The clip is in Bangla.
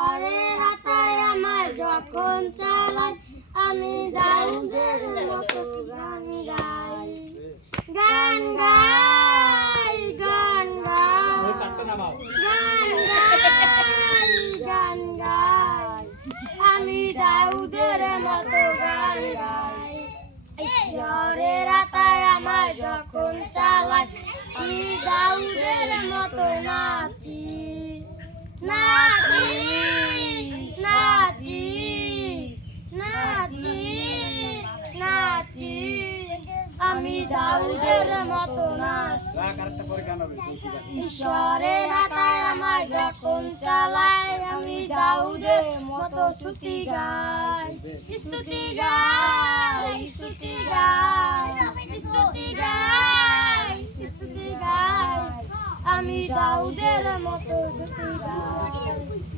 আরে রাতায় আমায় যখন চালাই আমি দাউদের মতো গান গাই গান গাই গান গাই গান গাই গান গাই আমি দাউদের মতো গান গাই ঈশ্বরের রাতায় আমায় যখন চালাই আমি দাউদের মতো নাচি নাচি নাচি নাচি নাচি আমি দাউদের মতো নাচি ঈশ্বরের রাতায় আমায় যখন চালাই আমি দাউদের মতো স্তুতি গাই স্তুতি গাই স্তুতি গাই স্তুতি গাই স্তুতি গাই আমি দাউদের মতো স্তুতি গাই